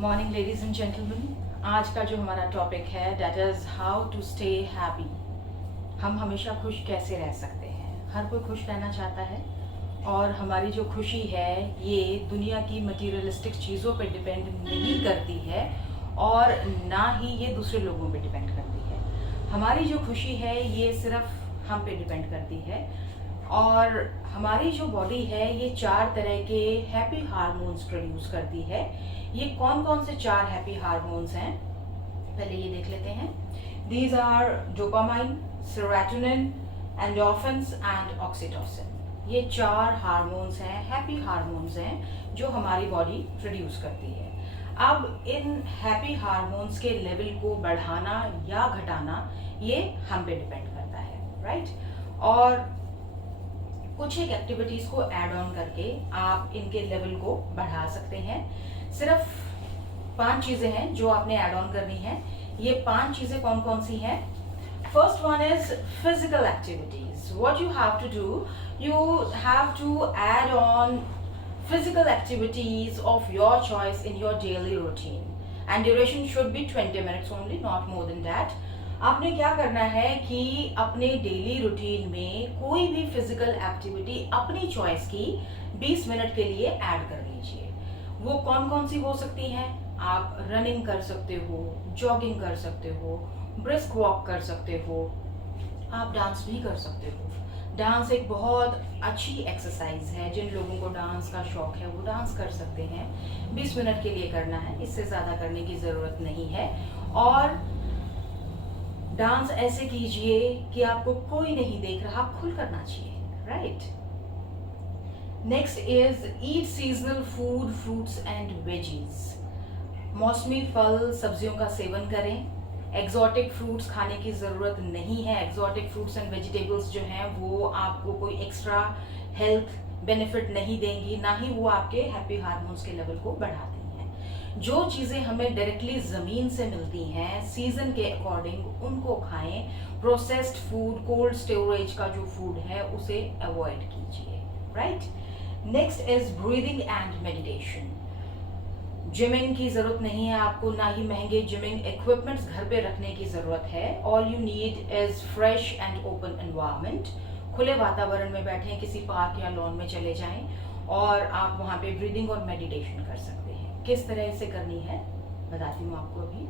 Morning ladies and gentleman. आज का जो हमारा टॉपिक है that is how to stay happy. हम हमेशा खुश कैसे रह सकते हैं। हर कोई खुश रहना चाहता है और हमारी जो खुशी है ये दुनिया की मटीरियलिस्टिक चीज़ों पे डिपेंड नहीं करती है और ना ही ये दूसरे लोगों पे डिपेंड करती है। हमारी जो खुशी है ये सिर्फ हम पे डिपेंड करती है और हमारी जो बॉडी है ये 4 तरह के हैप्पी हार्मोन्स प्रोड्यूस करती है। ये कौन कौन से 4 हैप्पी हार्मोन्स हैं पहले ये देख लेते हैं। These are dopamine, serotonin, endorphins and oxytocin. ये 4 हार्मोन्स हैं, हैप्पी हार्मोन्स हैं जो हमारी बॉडी प्रोड्यूस करती है। अब इन हैप्पी हार्मोन्स के लेवल को बढ़ाना या घटाना ये हम पे डिपेंड करता है, राइट। और कुछ एक एक्टिविटीज को ऐड ऑन करके आप इनके लेवल को बढ़ा सकते हैं। सिर्फ 5 चीजें हैं जो आपने ऐड ऑन करनी है। ये 5 चीजें कौन कौन सी हैं? First one is physical activities. What you have to do, you have to add on physical activities of your choice in your daily routine and duration should be 20 minutes only, not more than that. आपने क्या करना है कि अपने daily routine में कोई भी physical activity अपनी चॉइस की 20 मिनट के लिए ऐड कर लीजिए। वो कौन कौन सी हो सकती हैं? आप रनिंग कर सकते हो, जॉगिंग कर सकते हो, ब्रिस्क वॉक कर सकते हो, आप डांस भी कर सकते हो। डांस एक बहुत अच्छी एक्सरसाइज है। जिन लोगों को डांस का शौक है वो डांस कर सकते हैं। 20 मिनट के लिए करना है, इससे ज़्यादा करने की ज़रूरत नहीं है। और डांस ऐसे कीजिए कि आपको कोई नहीं देख रहा, आप खुल करना चाहिए, right. Next is eat seasonal food, fruits and veggies. मौसमी फल सब्जियों का सेवन करें। एक्सोटिक फ्रूट्स खाने की ज़रूरत नहीं है। एक्सोटिक फ्रूट्स एंड वेजिटेबल्स जो हैं वो आपको कोई एक्स्ट्रा हेल्थ बेनिफिट नहीं देंगी, ना ही वो आपके हैप्पी हार्मोन्स के लेवल को बढ़ाती हैं। जो चीज़ें हमें डायरेक्टली ज़मीन से मिलती हैं सीजन के अकॉर्डिंग उनको खाएं। प्रोसेस्ड फूड, कोल्ड स्टोरेज का जो फूड है उसे अवॉइड कीजिए, right. Next is breathing and meditation. Gymming की जरूरत नहीं है आपको, ना ही महंगे जिमिंग इक्विपमेंट्स घर पे रखने की जरूरत है। All you need is fresh and open environment. खुले वातावरण में बैठें, किसी पार्क या लॉन में चले जाएं और आप वहाँ पे ब्रीदिंग और मेडिटेशन कर सकते हैं। किस तरह से करनी है बताती हूँ आपको अभी।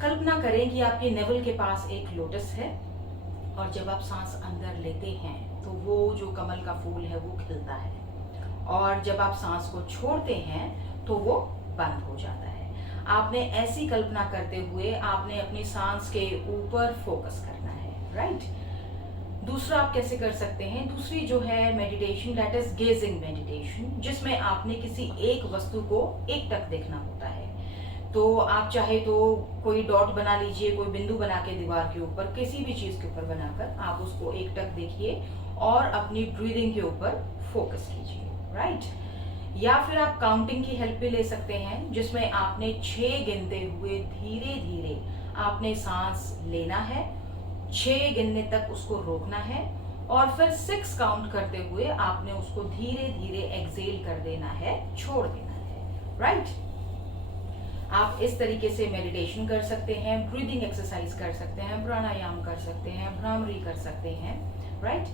कल्पना करें कि आपके नेवल के पास एक लोटस है और जब आप सांस अंदर लेते हैं तो वो जो कमल का फूल है वो खिलता है और जब आप सांस को छोड़ते हैं तो वो बंद हो जाता है। आपने ऐसी कल्पना करते हुए आपने अपनी सांस के ऊपर फोकस करना है, राइट। दूसरा आप कैसे कर सकते हैं? दूसरी जो है meditation that is gazing meditation, जिसमें आपने किसी एक वस्तु को एकटक देखना होता है। तो आप चाहे तो कोई डॉट बना लीजिए, कोई बिंदु बना के दीवार के ऊपर, किसी भी चीज के ऊपर बनाकर आप उसको एकटक देखिए और अपनी ब्रीदिंग के ऊपर फोकस कीजिए, राइट। या फिर आप काउंटिंग की हेल्प भी ले सकते हैं, जिसमें आपने 6 गिनते हुए धीरे धीरे आपने सांस लेना है, 6 गिनने तक उसको रोकना है और फिर 6 काउंट करते हुए आपने उसको धीरे धीरे एक्सेल कर देना है, छोड़ देना है, राइट। आप इस तरीके से मेडिटेशन कर सकते हैं, ब्रीदिंग एक्सरसाइज कर सकते हैं, प्राणायाम कर सकते हैं, भ्रामरी कर सकते हैं, right.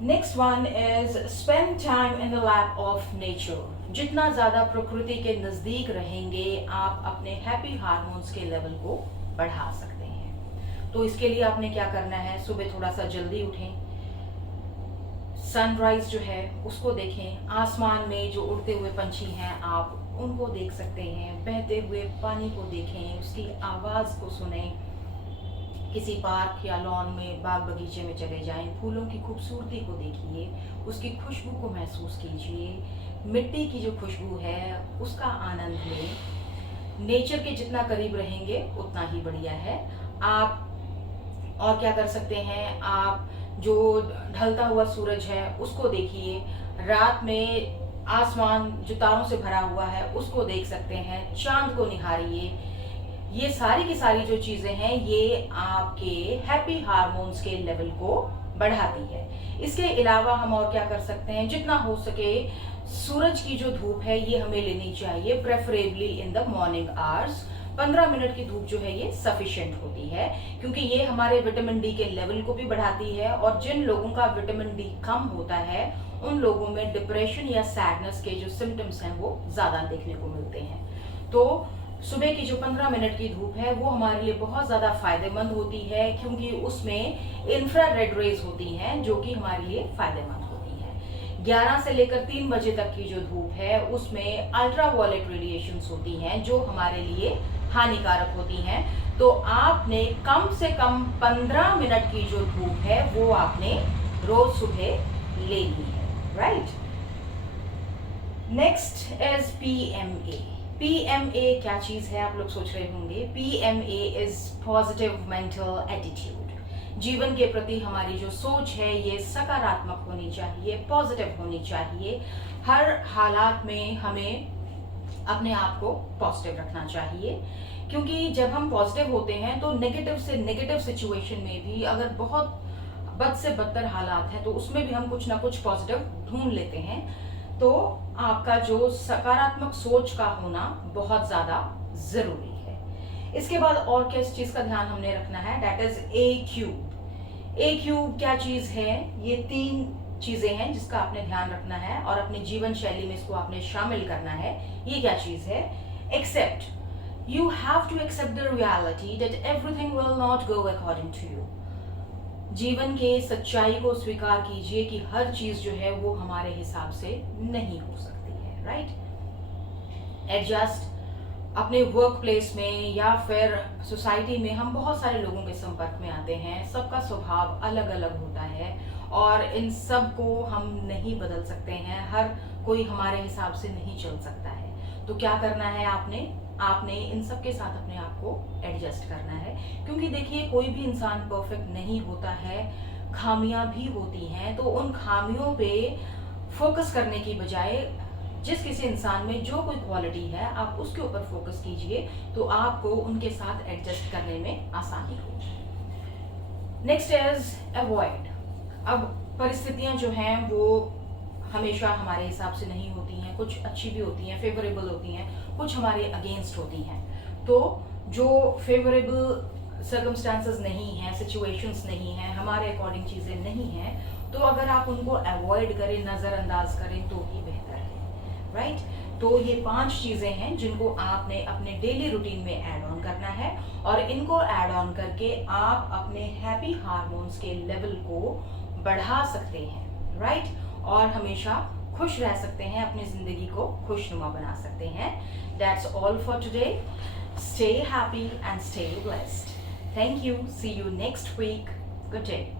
Next one is spend time in the lap of nature. जितना ज्यादा प्रकृति के नजदीक रहेंगे आप अपने हैप्पी हार्मोन्स के लेवल को बढ़ा सकते हैं। तो इसके लिए आपने क्या करना है? सुबह थोड़ा सा जल्दी उठें, सनराइज जो है उसको देखें, आसमान में जो उड़ते हुए पंछी हैं आप उनको देख सकते हैं, बहते हुए पानी को देखें, उसकी आवाज को सुने। किसी पार्क या लॉन में, बाग बगीचे में चले जाएं, फूलों की खूबसूरती को देखिए, उसकी खुशबू को महसूस कीजिए, मिट्टी की जो खुशबू है उसका आनंद लें। नेचर के जितना करीब रहेंगे उतना ही बढ़िया है। आप और क्या कर सकते हैं? आप जो ढलता हुआ सूरज है उसको देखिए, रात में आसमान जो तारों से भरा हुआ है उसको देख सकते हैं, चांद को निहारिए। ये सारी की सारी जो चीजें हैं ये आपके हैप्पी हार्मोन्स के लेवल को बढ़ाती है। इसके अलावा हम और क्या कर सकते हैं? जितना हो सके सूरज की जो धूप है ये हमें लेनी चाहिए, preferably in the morning hours. 15 minute की धूप जो है ये सफिशिएंट होती है, क्योंकि ये हमारे विटामिन डी के लेवल को भी बढ़ाती है। और जिन लोगों का विटामिन डी कम होता है उन लोगों में डिप्रेशन या सैडनेस के जो सिम्टम्स हैं वो ज्यादा देखने को मिलते हैं। तो सुबह की जो 15 मिनट की धूप है वो हमारे लिए बहुत ज्यादा फायदेमंद होती है, क्योंकि उसमें इंफ्रारेड रेज होती हैं जो कि हमारे लिए फायदेमंद होती है। 11 से लेकर 3 बजे तक की जो धूप है उसमें अल्ट्रावायलेट रेडिएशंस होती हैं जो हमारे लिए हानिकारक होती हैं। तो आपने कम से कम 15 मिनट की जो धूप है वो आपने रोज सुबह लेनी है, right. Next is PMA. PMA क्या चीज है आप लोग सोच रहे होंगे। PMA is positive mental attitude. जीवन के प्रति हमारी जो सोच है ये सकारात्मक होनी चाहिए, पॉजिटिव होनी चाहिए। हर हालात में हमें अपने आप को पॉजिटिव रखना चाहिए, क्योंकि जब हम पॉजिटिव होते हैं तो नेगेटिव से नेगेटिव सिचुएशन में भी अगर बहुत बद से बदतर हालात है तो उसमें भी हम कुछ ना कुछ पॉजिटिव ढूंढ लेते हैं। तो आपका जो सकारात्मक सोच का होना बहुत ज्यादा जरूरी है। इसके बाद और किस चीज का ध्यान हमने रखना है, that is a cube. A cube क्या चीज है, ये 3 चीजें हैं जिसका आपने ध्यान रखना है और अपने जीवन शैली में इसको आपने शामिल करना है। ये क्या चीज है, accept. You have to accept the reality that everything will not go according to you. जीवन के सच्चाई को स्वीकार कीजिए कि हर चीज जो है वो हमारे हिसाब से नहीं हो सकती है, राइट। एडजस्ट। अपने वर्क प्लेस में या फिर सोसाइटी में हम बहुत सारे लोगों के संपर्क में आते हैं, सबका स्वभाव अलग अलग होता है और इन सब को हम नहीं बदल सकते हैं, हर कोई हमारे हिसाब से नहीं चल सकता है। तो क्या करना है आपने इन सब के साथ अपने आप को एडजस्ट करना है, क्योंकि देखिए कोई भी इंसान परफेक्ट नहीं होता है, खामियां भी होती हैं। तो उन खामियों पे फोकस करने की बजाय जिस किसी इंसान में जो कोई क्वालिटी है आप उसके ऊपर फोकस कीजिए, तो आपको उनके साथ एडजस्ट करने में आसानी होगी। Next is avoid. अब परिस्थितियां जो हैं वो हमेशा हमारे हिसाब से नहीं होती हैं, कुछ अच्छी भी होती हैं, फेवरेबल होती हैं, कुछ हमारे अगेंस्ट होती हैं। तो जो फेवरेबल सर्कमस्टांसेस नहीं हैं, सिचुएशंस नहीं हैं, हमारे अकॉर्डिंग चीजें नहीं हैं, तो अगर आप उनको अवॉइड करें, नजरअंदाज करें तो ही बेहतर है, राइट। तो ये 5 चीजें हैं जिनको आपने अपने डेली रूटीन में ऐड ऑन करना है और इनको ऐड ऑन करके आप अपने हैप्पी हार्मोन्स के लेवल को बढ़ा सकते हैं, राइट। और हमेशा खुश रह सकते हैं, अपनी जिंदगी को खुशनुमा बना सकते हैं। That's all for today. Stay happy and stay blessed. Thank you. See you next week. Good day.